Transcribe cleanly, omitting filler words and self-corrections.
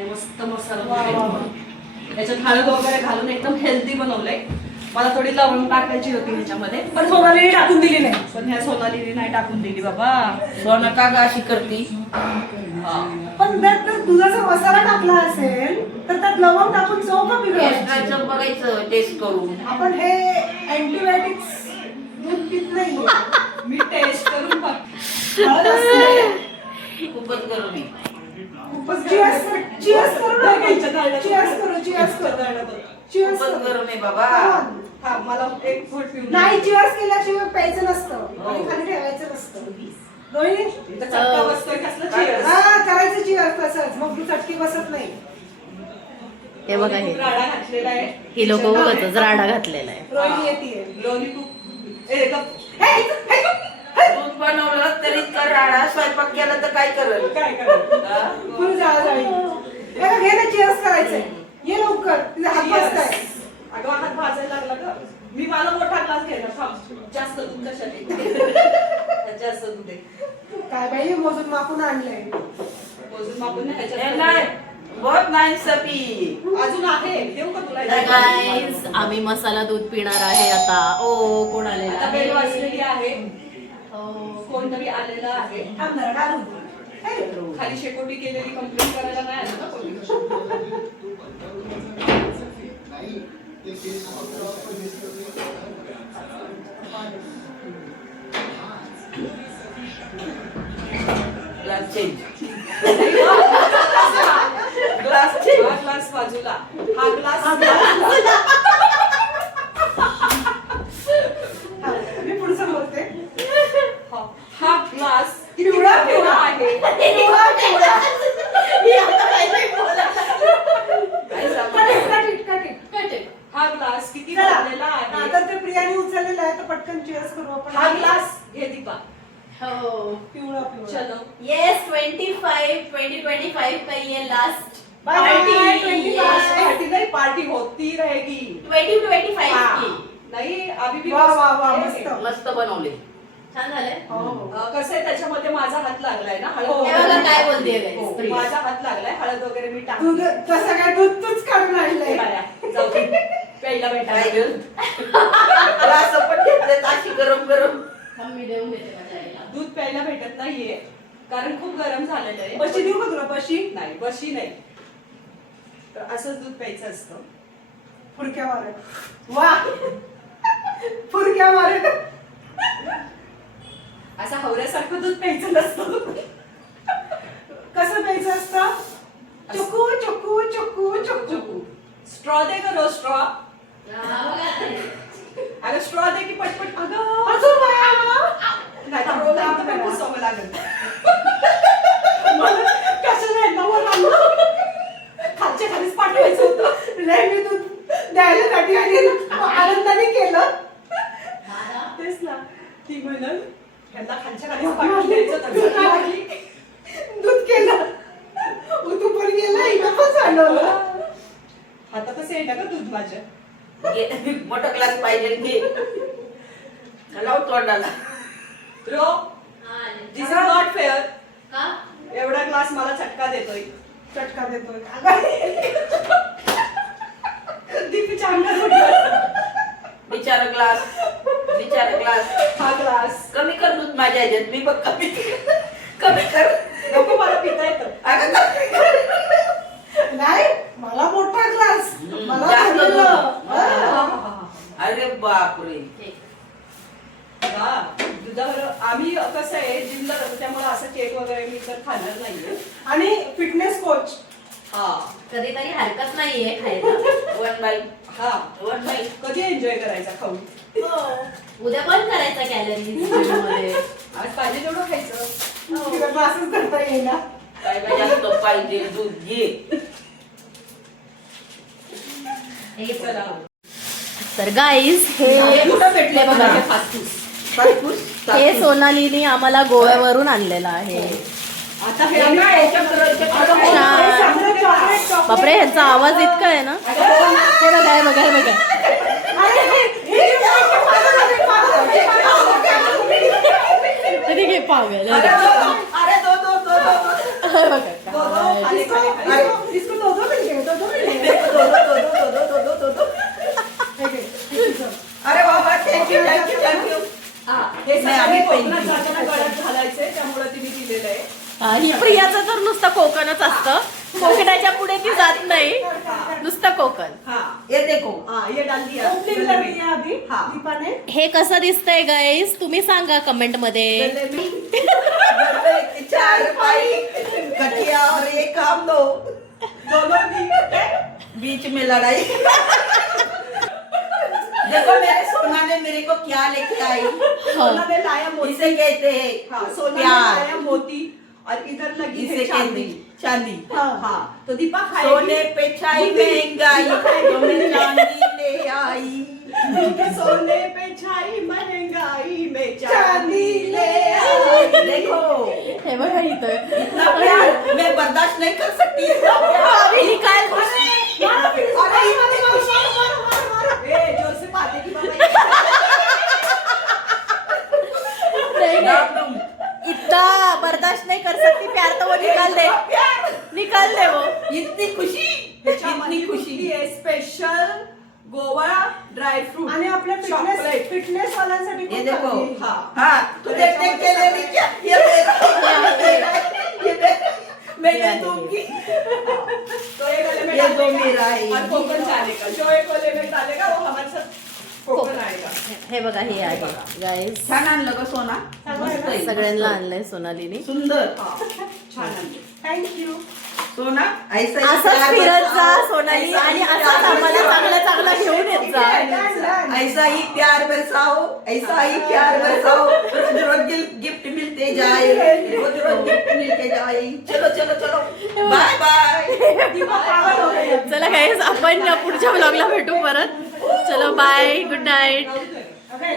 आहे मस्त मसाला त्याच्यात हळद वगैरे घालून एकदम हेल्दी बनवलंय. मला थोडी लवंग टाकायची होती ह्याच्यामध्ये पण सोनाली टाकून दिली नाही. पण ह्या सोनालीने नाही टाकून दिली बाबा. सोना का ग अशी करती? पण त्यात जर दुधाचा मसाला टाकला असेल तर त्यात लवंग टाकून चव का बिघडायची? टेस्टाचं बघायचं टेस्ट करून. आपण हे अँटीबायोटिक्स दूध पित नाहीये. मी टेस्ट करून बघ. हळद असते. खूपच गरम आहे. खूपच cheers करू ना. cheers करू. cheers खूपच करू. गरम आहे बाबा. हा मला एक घोट पिऊन नाही cheers केल्याशिवाय प्यायचं नसतं आणि खाली ठेवायचं नसतं. रोहिणी इथं चटका बसतोय कसलं cheers. हा करायचं cheers तसंच मग तू चटकी बसत नाही. हे बघा हे खूप राडा घातलेला आहे. ही लोक उगाचच राडा घातलेला आहे. रोहिणी येते. लोणी खूप ए गप. दूध बनवलं तरी कर राडा, स्वयंपाक केला तर काय करल? काय करायचं? हा? फुल जाळी. घे ना cheers करायचंय. ये लवकर तिचा हात बसताय. अगं हात भाजायला लागला ग. मी मला मोठा ग्लास घेणार थांब. जास्त दूध कशाने जास्त दूध आहे. काय बाई मोजून मापून आणलंय. मोजून मापून नाही हे ह्याच्यात नाही बहुत नाइंसाफी. अजून आहे देऊ का तुला? तर गाईज आम्ही मसाला दूध पिणार आहे आता. ओ कोण आलेला आता बेल आहे? वाजलेली आहे. हो. कोणतरी आलेलं आहे. थांब जरा घालून. खाली शेकोटी केलेली कंप्लेंट करायला नाही आलं ना कोणी. Glass change. Glass change. हा ग्लास बाजूला. हा ग्लास मी पुढचं बोलते. हा ग्लास पिवळा आहे. काय सांगू? Cut it. हा ग्लास किती चला. भरलेला आहे. आता ते प्रियाने उचललेला आहे तर पटकन cheers करू आपण. हा ग्लास घे दीपा. हो. पिवळा पिवळा. चलो येस 2025 का ये लास्ट Bye, पार्टी. 25. पार्टी नहीं पार्टी होती रहेगी. 2025 हाँ. की. नाही अभी भी वाह, वाह, वाह, हे, मस्त. मस्त बनवले. छान झालंय. हो. कसं आहे त्याच्यामध्ये माझा हात लागलाय ना हो. हळद. हे बघा काय बोलतेय हो, guys, प्रिया. माझा हात लागलाय हळद वगैरे मी दूध टाकली. तसं काय दूध तूच काढून आणलंय. बाया, जाऊ दे. प्यायला काय भेटायला. ग? ग्लास पण घेतलेत अशी गरम गरम. थांब, मी देऊन देते माझ्या आईला. दूध प्यायला भेटत नाहीये कारण खूप गरम झालेलं आहे. बशी देऊ का तुला बशी? नाही बशी नाही. तर असंच दूध प्यायचं असतं. फुडक्या मारत. वा फुडक्या मारत. असं हवऱ्यासारखं दूध प्यायचं नसतं. कसं प्यायचं असतं? चुकू चुकू चुकू चुकू. स्ट्रॉ दे का रो स्ट्रॉ. हा, बघा ते. अगं स्ट्रॉ दे की पटपट. अगं अजून बाया. नाही तर रोला इथं पण पुसावं लागेल. कशाला यांना वर आणलं? खालच्या खालीच पाठवायचं होतं. नाही मी दूध द्यायला साठी आणि आनंदाने केलं. तेच ना. ती म्हणल ह्यांना खालच्या खालीच पाठवून द्यायचं होतं. खाली. दूध केलं. तू पण गेला इथं पण सांडवलं. हातातच आहे ना ग दूध माझ्या. घे, मोठा ग्लास पाहिजे घे. लाव तोंडाला. रो हा, आले. दिस इज नॉट फेअर. का? एवढा ग्लास मला चटका देतोय. चटका देतोय. दीपीच्या अंगात उडलं. बिचारा ग्लास. बिचारा ग्लास. हा ग्लास कमी कर दूध माझ्या ह्याच्यात. मी बघ कमी कमी कर. नको मला पिता येतं. अगं कमी कर. नाही मला मोठा ग्लास. मला जास्त भरलेलं. दूध. हा. अरे बापरे. ठीक. हा, दुधावर आम्ही कसं आहे जिमला जातो त्यामुळे असं केक वगैरे मी तर खाणार नाहीये. आणि फिटनेस कोच. हा कधीतरी हरकत नाहीये खायला. वन बाई. हा वन बाई. कधी एन्जॉय करायचा खाऊन. उद्या पण करायचा कॅलरीज मध्ये. आज पाहिजे तेवढं खायचं. तिला क्लासेस करता येईना. काय बाई जास्त पाहिजे दूध घे. हे चला तर गाईज हे कुठं भेटले बघा बघा. हे फास्टफूड. हे सोनालीने आम्हाला गोव्यावरून आणलेलं आहे. आता हे हे काय याच्यात छान. बापरे ह्यांचा आवाज इतका आहे ना. हे बघा हे बघा हे बघा. तरी घे पावेल. अरे दो दो दो दो. हे बघा काय. खाली, खाली, खाली. इसको लिहिलेलं आहे. ही प्रियाचं तर नुसतं कोकणच असतं. कोकणाच्या पुढे ती जात नाही, नुसतं कोकण. हाँ ये देखो ये डाल दिया. ओपनिंग कर दिया अभी हाँ. दीपाने. हे कसं दिसतंय गाईस, तुम्ही सांगा कमेंट मध्ये. गले में गले की चार पाई कटिया और एक हम दो दोनों भी बीच में लड़ाई। देखो मेरे सोना ने मेरे को क्या लेके आई, सोना ने लाया मोती. इसे कहते हैं हाँ, सोना ने प्यार, लाया मोती और इधर लगी इसे है कहते चांदी. हैं चांदी। हाँ तो दीपा खाएगी. सोने पे छाई महंगाई तो मैं चांदी ले आई। सोने पे छाई महंगाई में चांदी ले आई. देखो हे बघा इथं इतना प्यार मैं बर्दाश्त नहीं कर सकती, इतना प्यार। ही काय ए, जोर से पाते की बाबा. नाही, नाही. इतना बर्दाश्त नहीं कर सकती प्यार, तो वो निकाल दे, निकाल दे वो. इतनी खुशी, इतनी खुशी। स्पेशल गोवा ड्राय फ्रूट आणि आपल्या फिटनेस वाल्यांसाठी ये खूप देखो चांगली आहे. हाँ हाँ तू देखने के लिए नहीं क्या, ये मेरा, ये मेरा, मैं ये दूंगी। तो ये गले में ये डालेगा दो मेरा है। और कोकण डालेगा. जो एक गले में डालेगा वो हमारे साथ कोकण आएगा. हे बघा हे आहे गाईस, छान आणलं ग सोना, मस्त आहे. सगळ्यांना आणलंय सोनालीने. सुंदर हाँ, छान आणले. थँक्यू. सोना ऐसा ही असंच प्यार फिरत बरसाओ, जा सोनाली, ऐसा ही आणि असंच प्यार आम्हाला बरसाओ. चांगलं चांगलं घेऊन येत जा. ऐसा ही प्यार बरसाओ, ऐसा ही प्यार बरसाओ, रोज रोज गिफ्ट मिलते जाए, रोज रोज गिफ्ट मिलते जाए. चलो चलो चलो, बाय बाय. चला गाईस, आपण पुढच्या ब्लॉगला भेटू परत. चलो बाय, गुड नाईट. Okay.